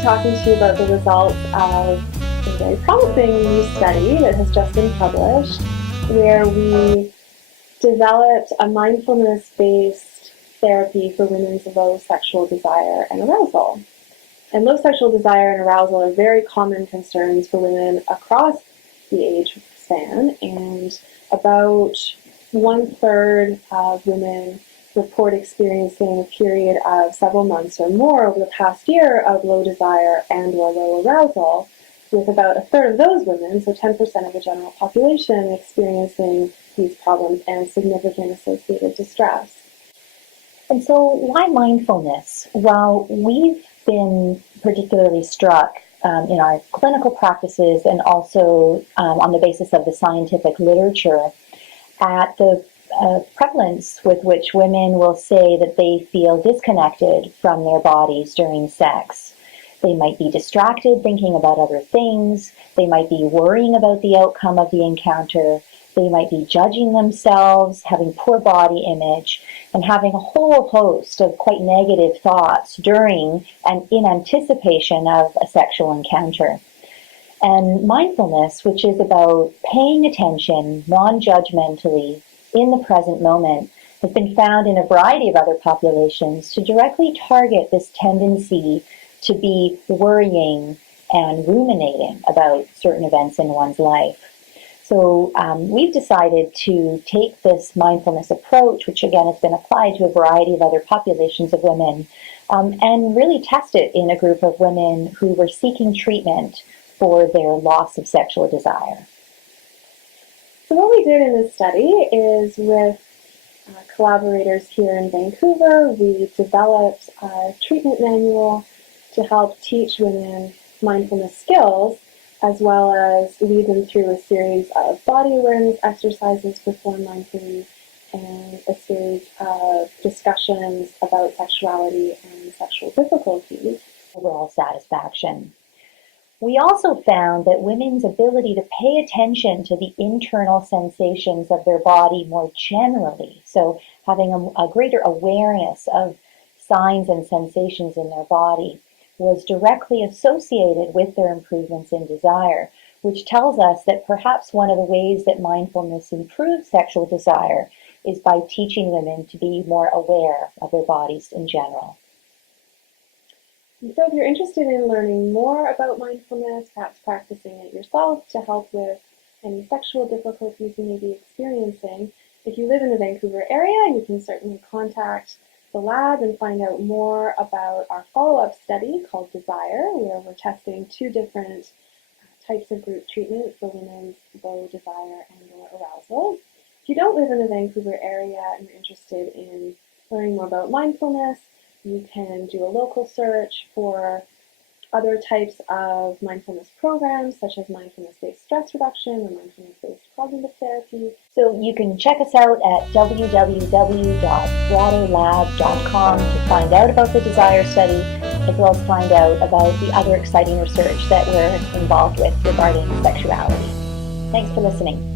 be talking to you about the results of a very promising new study that has just been published, where we developed a mindfulness-based therapy for women's low sexual desire and arousal. And low sexual desire and arousal are very common concerns for women across the age span, and about 1/3 of women report experiencing a period of several months or more over the past year of low desire and or low arousal, with about 1/3 of those women, so 10% of the general population, experiencing these problems and significant associated distress. And so why mindfulness? Well, we've been particularly struck in our clinical practices and also on the basis of the scientific literature at the prevalence with which women will say that they feel disconnected from their bodies during sex. They might be distracted thinking about other things. They might be worrying about the outcome of the encounter. They might be judging themselves, having poor body image, and having a whole host of quite negative thoughts during and in anticipation of a sexual encounter. And mindfulness, which is about paying attention non-judgmentally in the present moment, has been found in a variety of other populations to directly target this tendency to be worrying and ruminating about certain events in one's life. So we've decided to take this mindfulness approach, which again has been applied to a variety of other populations of women, and really test it in a group of women who were seeking treatment for their loss of sexual desire. So what we did in this study is, with collaborators here in Vancouver, we developed a treatment manual to help teach women mindfulness skills, as well as lead them through a series of body awareness exercises performed mindfully and a series of discussions about sexuality and sexual difficulties. Overall satisfaction. We also found that women's ability to pay attention to the internal sensations of their body more generally, so having a greater awareness of signs and sensations in their body, was directly associated with their improvements in desire, which tells us that perhaps one of the ways that mindfulness improves sexual desire is by teaching women to be more aware of their bodies in general. So if you're interested in learning more about mindfulness, perhaps practicing it yourself to help with any sexual difficulties you may be experiencing, if you live in the Vancouver area, you can certainly contact the lab and find out more about our follow-up study called Desire, where we're testing 2 different types of group treatment for women's low desire and or arousal. If you don't live in the Vancouver area and you're interested in learning more about mindfulness, you can do a local search for other types of mindfulness programs, such as mindfulness-based stress reduction or mindfulness-based cognitive therapy. So you can check us out at www.brottolab.com to find out about the Desire study, as well as find out about the other exciting research that we're involved with regarding sexuality. Thanks for listening.